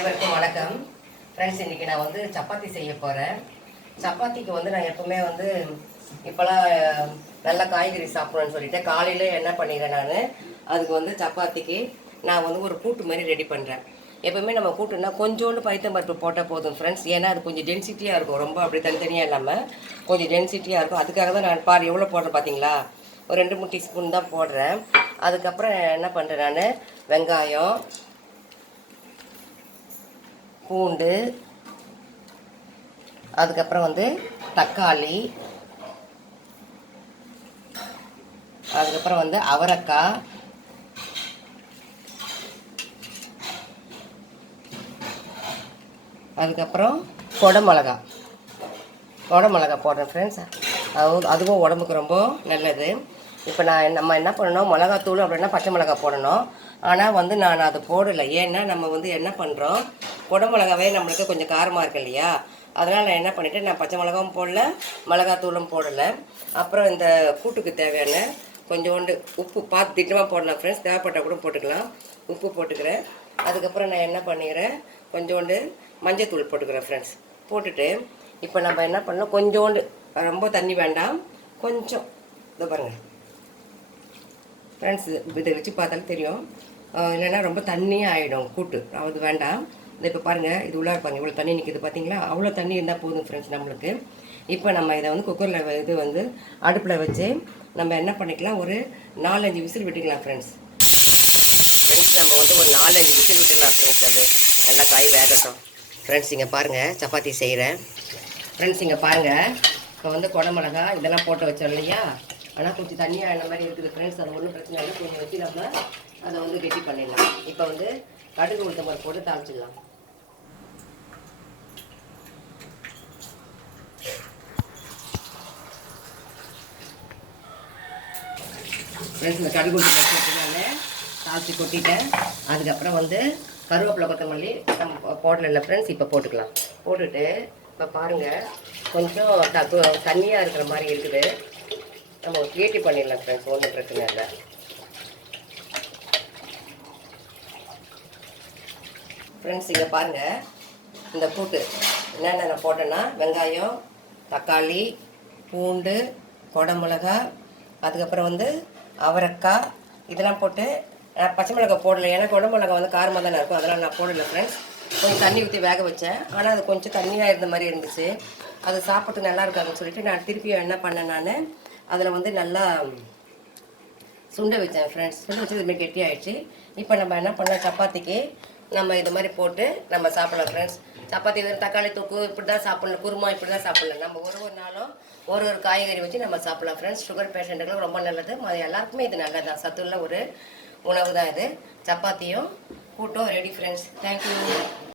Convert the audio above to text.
அனைவருக்கும் வணக்கம் ஃப்ரெண்ட்ஸ். இன்றைக்கி நான் வந்து சப்பாத்தி செய்ய போகிறேன். சப்பாத்திக்கு வந்து நான் எப்போவுமே வந்து இப்போலாம் நல்ல காய்கறி சாப்பிட்ணுன்னு சொல்லிட்டு காலையில் என்ன பண்ணிடுறேன், நான் அதுக்கு வந்து சப்பாத்திக்கு நான் வந்து ஒரு கூட்டு மாதிரி ரெடி பண்ணுறேன். எப்போவுமே நம்ம கூட்டுனா கொஞ்சோண்டு பைத்தம்பருப்பு போட்டால் போதும் ஃப்ரெண்ட்ஸ். ஏன்னா அது கொஞ்சம் டென்சிட்டியாக இருக்கும், ரொம்ப அப்படி தனித்தனியாக இல்லாமல் கொஞ்சம் டென்சிட்டியாக இருக்கும். அதுக்காக தான் நான் எவ்வளோ போடுறேன் பார்த்தீங்களா, ஒரு 2-3 டீஸ்பூன் தான் போடுறேன். அதுக்கப்புறம் என்ன பண்ணுறேன், நான் வெங்காயம், பூண்டு, அதுக்கப்புறம் வந்து தக்காளி, அதுக்கப்புறம் வந்து அவரைக்காய், அதுக்கப்புறம் குடமிளகா போடுறேன் ஃப்ரெண்ட்ஸ். அதுவும் உடம்புக்கு ரொம்ப நல்லது. இப்போ நம்ம என்ன பண்ணணும், மிளகாத்தூள் அப்படின்னா பச்சை மிளகா போடணும். ஆனால் வந்து நான் அதை போடலை. ஏன்னா நம்ம வந்து என்ன பண்ணுறோம், குடமிளகாவே நம்மளுக்கு கொஞ்சம் காரமாக இருக்கு இல்லையா, அதனால் நான் என்ன பண்ணிவிட்டேன், நான் பச்சை மிளகாவும் போடல, மிளகாத்தூளும் போடலை. அப்புறம் இந்த கூட்டுக்கு தேவையான கொஞ்சோண்டு உப்பு பார்த்து திட்டமாக போடலாம் ஃப்ரெண்ட்ஸ், தேவைப்பட்டால் கூட போட்டுக்கலாம். உப்பு போட்டுக்கிறேன். அதுக்கப்புறம் நான் என்ன பண்ணிக்கிறேன், கொஞ்சோண்டு மஞ்சத்தூள் போட்டுக்கிறேன் ஃப்ரெண்ட்ஸ். போட்டுட்டு இப்போ நம்ம என்ன பண்ணோம், கொஞ்சோண்டு, ரொம்ப தண்ணி வேண்டாம், கொஞ்சம் இதை பாருங்கள் ஃப்ரெண்ட்ஸ், இதை வச்சு பார்த்தாலும் தெரியும். இல்லைன்னா ரொம்ப தண்ணியாக ஆகிடும் கூட்டு, அது வேண்டாம். இதை இப்போ பாருங்கள், இது உள்ளே இருப்பாங்க இவ்வளோ தண்ணி நிற்கிது பார்த்தீங்களா, அவ்வளோ தண்ணி இருந்தால் போதும் ஃப்ரெண்ட்ஸ் நம்மளுக்கு. இப்போ நம்ம இதை வந்து குக்கரில் இது வந்து அடுப்பில் வச்சு நம்ம என்ன பண்ணிக்கலாம், ஒரு 4-5 விசில் விட்டுக்கலாம் ஃப்ரெண்ட்ஸ். நம்ம வந்து ஒரு 4-5 விசில் விட்டுக்கலாம் ஃப்ரெண்ட்ஸ். அது நல்லா காய் வேகட்டும் ஃப்ரெண்ட்ஸ். இங்கே பாருங்கள், சப்பாத்தி செய்கிறேன் ஃப்ரெண்ட்ஸ். இங்கே பாருங்கள், இப்போ வந்து குடமிளகா இதெல்லாம் போட்டு வச்சோம் இல்லையா, ஆனால் கொஞ்சம் தண்ணியாக இந்த மாதிரி இருக்குது ஃப்ரெண்ட்ஸ். அது ஒன்றும் பிரச்சனை இல்லை, கொஞ்சம் வச்சு நம்ம அதை வந்து கெட்டி பண்ணிடலாம். இப்போ வந்து கடுகு உளுத்தம் பருப்பு போட்டு தாளிச்சிடலாம் ஃப்ரெண்ட்ஸ். இந்த கடுகு உளுத்தம் பருப்பு நான் தாளித்து கொட்டிட்டேன். அதுக்கப்புறம் வந்து கருவேப்பிலை கொத்தமல்லி நம்ம போடல ஃப்ரெண்ட்ஸ், இப்போ போட்டுக்கலாம். போட்டுட்டு இப்போ பாருங்கள், கொஞ்சம் தண்ணியாக இருக்கிற மாதிரி இருக்குது, நம்ம கேட்டி பண்ணிடலாம் ஃப்ரெண்ட்ஸ், ஒன்றும் பிரச்சனை இல்லை. ஃப்ரெண்ட்ஸ் இங்கே பாருங்கள், இந்த கூட்டு என்னென்ன நான் போட்டேன்னா, வெங்காயம், தக்காளி, பூண்டு, குடமிளகா, அதுக்கப்புறம் வந்து அவரைக்காய், இதெல்லாம் போட்டு பச்சை மிளகாய் போடலை. ஏன்னா குடமிளகா வந்து காரமாக தானே இருக்கும், அதெல்லாம் நான் போடலை ஃப்ரெண்ட்ஸ். கொஞ்சம் தண்ணி ஊற்றி வேக வச்சேன், ஆனால் அது கொஞ்சம் தண்ணியாக இருந்த மாதிரி இருந்துச்சு, அது சாப்பிட்டு நல்லா இருக்காதுன்னு சொல்லிட்டு நான் திருப்பி என்ன பண்ணேன், நான் அதில் வந்து நல்லா சுண்டை வச்சேன் ஃப்ரெண்ட்ஸ். சுண்டை வச்சு இதுமாதிரி கெட்டி ஆகிடுச்சு. இப்போ நம்ம என்ன பண்ணோம், சப்பாத்திக்கு நம்ம இது மாதிரி போட்டு நம்ம சாப்பிடலாம் ஃப்ரெண்ட்ஸ். சப்பாத்தி வந்து தக்காளி தொக்கு இப்படி தான் சாப்பிடலாம், குருமா இப்படி தான் சாப்பிடலாம். நம்ம ஒரு நாளும் ஒரு காய்கறி வச்சு நம்ம சாப்பிடலாம் ஃப்ரெண்ட்ஸ். சுகர் பேஷண்ட்டுகளுக்கு ரொம்ப நல்லது, எல்லாருக்குமே இது நல்லதான், சத்துள்ள ஒரு உணவு தான் இது. சப்பாத்தியும் கூட்டும் ரெடி ஃப்ரெண்ட்ஸ். தேங்க்யூ.